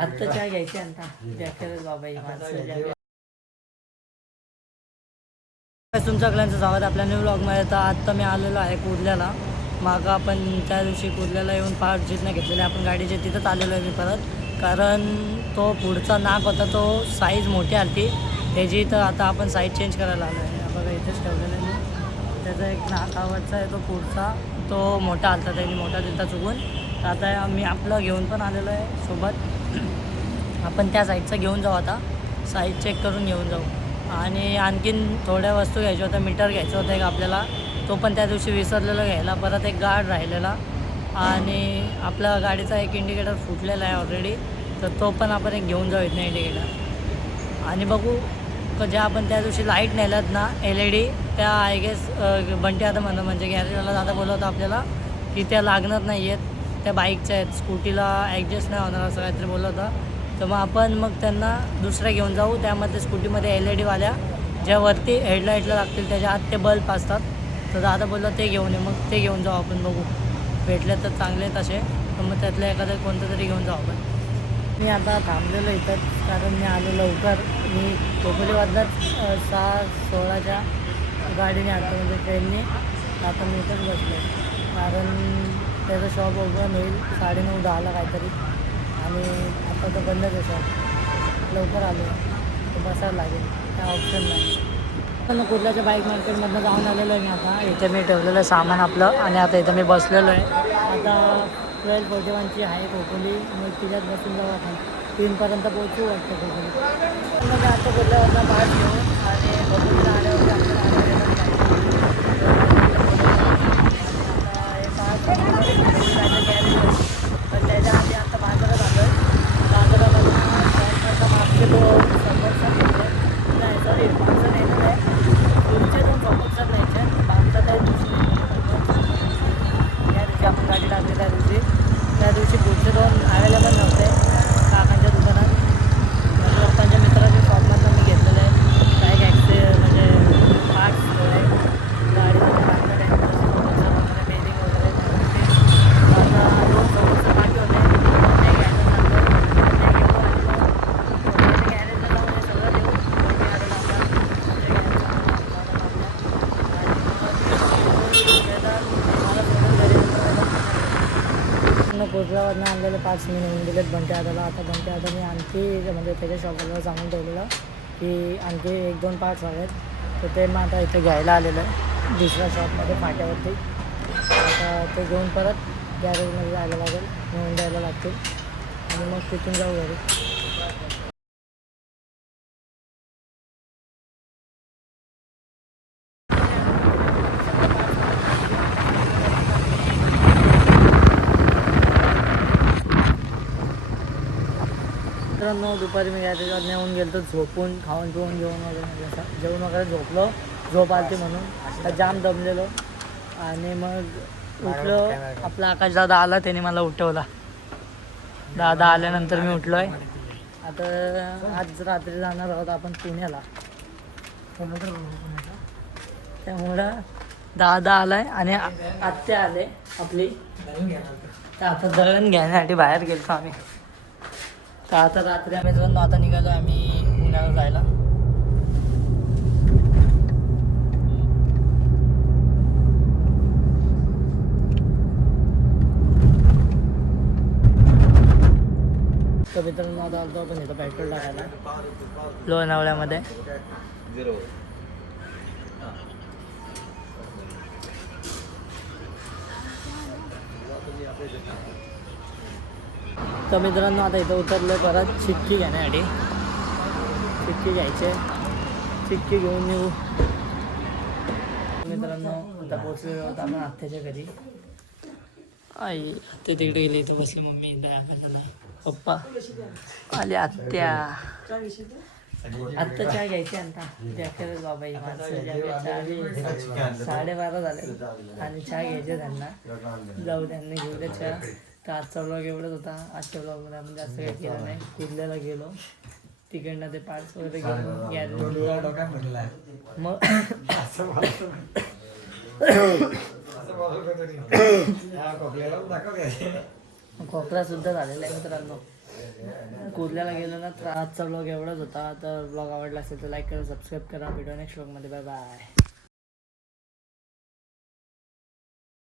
आत्ता चहा घ्यायची आता बाबा माणसं. तुमच्या सगळ्यांचं स्वागत आपल्या न्यू ब्लॉगमध्ये. तर आत्ता मी आलेलो आहे कुर्ल्याला. मागं आपण त्या दिवशी कुर्ल्याला येऊन पार्ट जिथनं घेतलेले आपण गाडीचे तिथंच आलेलो आहे मी परत. कारण तो पुढचा नाक होता तो साईज मोठी आली त्याची. तर आता आपण साईज चेंज करायला आलो आहे. बघा इथेच ठेवलेलं आहे मी. त्याचा एक नाक आवडचा आहे तो पुढचा तो मोठा आलता त्यांनी मोठा दिलता चुकून. तर आता मी आपलं घेऊन पण आलेलो आहे सोबत. आपण त्या साईडचा घेऊन जाऊ आता. साईज चेक करून घेऊन जाऊ. आणि आणखीन थोड्या वस्तू घ्यायच्या होत्या. मीटर घ्यायचं होतं एक आपल्याला. तो पण त्या दिवशी विसरलेला घ्यायला. परत एक गार्ड राहिलेला. आणि आपल्या गाडीचा एक इंडिकेटर फुटलेला आहे ऑलरेडी. तर तो पण आपण एक घेऊन जाऊ इथनं इंडिकेटर. आणि बघू ज्या आपण त्या दिवशी लाईट नेल्यात ना LED त्या आय गेस बंटी आता म्हणजे गॅरेजवाला दादा बोलत होता आपल्याला की त्या लागणार नाही आहेत. त्या बाईकच्या आहेत. स्कूटीला ॲडजस्ट नाही होणार असं काहीतरी बोलत होता. तर मग आपण मग त्यांना दुसऱ्या घेऊन जाऊ. त्यामध्ये स्कूटीमध्ये LED वाल्या ज्या वरती हेडलाईटला लागतील त्याच्या आत ते बल्ब असतात. तर दादा बोलला ते घेऊन ये. मग ते घेऊन जाऊ आपण. बघू भेटले तर चांगले तसे. तर मग त्यातलं एखादं कोणतं तरी घेऊन जाऊ आपण. मी आता थांबलेलो इथंच कारण मी आलो लवकर. मी खोपोलीमधनंच 6:16च्या गाडीने आलो म्हणजे ट्रेनने. आता मी इथंच बसलो कारण त्याचं शॉप ओपन होईल 9:30-10ला काहीतरी. आणि आता तर बंदच आहे शॉप. लवकर आलो तर बसायला लागेल काय ऑप्शन नाही. पण कुर्ल्याच्या बाईक मार्केटमधनं जाऊन आलेलो आहे मी आता. इथे मी ठेवलेलं आहे सामान आपलं आणि आता इथं मी बसलेलो आहे. आता 12:41ची आहे खोपोली. मग तिच्यात बसून जाऊ आपण 3पर्यंत पोहोचू वाटतं खोपोली. मग आता कुर्ल्यावरनं पाठ घेऊन आणि खोपोलीला आल्यावरती आपल्याला आता हे पाच गॅरेज. पण त्याच्या आधी आता बाजारात आलो आहे. बाजारामधून मागचे तो समोरचा घ्यायचे नाही सॉरी मागचं नेलेलं आहे. पुढचे 2 समोरचा घ्यायचे. मागचा त्या दिवशी त्या दिवशी आपण गाडी टाकली त्या दिवशी पुढचे 2 अवेलेबल नव्हते काकांच्या दुकानात. म्हणजे पप्पांच्या मित्राच्या शॉपमधनं मी घेतलेलं आहे. काय घ्यायचे म्हणजे पार्ट्स थोडे गाडीमध्ये लागणार आहे वगैरे बेरिंग वगैरे त्या गोष्टी. आता 2 समोरचं बाकी होते ते घ्यायला चाललं ते घेऊ. आणि मग गॅरेजला जाऊन हे सगळं देऊ. गॅरेज आपला म्हणजे घ्यायचं मला सोडून घरी कोपऱ्यावरनं आणलेले 5 मी नेऊन दिलेत बंटी दादाला. आता बंटी दादाने आणखी म्हणजे त्याच्या शॉपला सांगून ठेवलेलं की आणखी 1-2 पार्ट्स हवेत. तर ते मग आता इथे घ्यायला आलेलं आहे दुसऱ्या शॉपमध्ये फाट्यावरती. आता ते घेऊन परत गॅरेजमध्ये जायला लागेल. नेऊन द्यायला लागतील आणि मग तिथून जाऊ घरी. मित्रांनो दुपारी मी गॅरेजवर नेऊन गेलो तर झोपून खाऊन पिऊन जेवण वगैरे जेवण वगैरे झोपलो. झोप आली म्हणून आता जाम दमलेलो. आणि मग उठलो. आपला आकाश दादा आला त्याने मला उठवला. दादा आल्यानंतर मी उठलो आहे. आता आज रात्री जाणार आहोत आपण पुण्याला. त्यामुळं दादा आलाय आणि आत्या आले आपली. तर आता दळण घेण्यासाठी बाहेर गेलो आम्ही. तर आता रात्री आम्ही मित्रांनो आता निघालो आम्ही पुण्याला जायला. तर मित्रांनो आता आलो आपण इथं पेट्रोल टाकायला लोणावळ्यामध्ये. तर मित्रांनो आता इथं उतरलो परत चिक्की घेण्यासाठी. चिक्की घ्यायचे. चिक्की घेऊन येऊ. मित्रांनो आता पोचलेलो होतो आपण आत्याच्या घरी. आई ते तिकडे गेले. इथं बसली मम्मी. इथं पप्पा आले. आत्या आत्ता चहा घ्यायची आता. बाबा माणसं 12:30 झाले आणि चहा घ्यायचे त्यांना. जाऊ त्यांना घेऊ द्या चहा. तर आजचा ब्लॉग एवढंच होता. आजच्या ब्लॉगमध्ये आपण जास्त काही केलं नाही. कुर्ल्याला गेलो तिकडनं ते पार्ट्स वगैरे घेऊन गॅरेज मग खोकला सुद्धा झालेला आहे मित्रांनो. कुर्ल्याला गेलो ना तर आजचा ब्लॉग एवढाच होता. तर ब्लॉग आवडला असेल तर लाईक करा, सबस्क्राईब करा. भेटूया नेक्स्ट ब्लॉगमध्ये. Bye bye.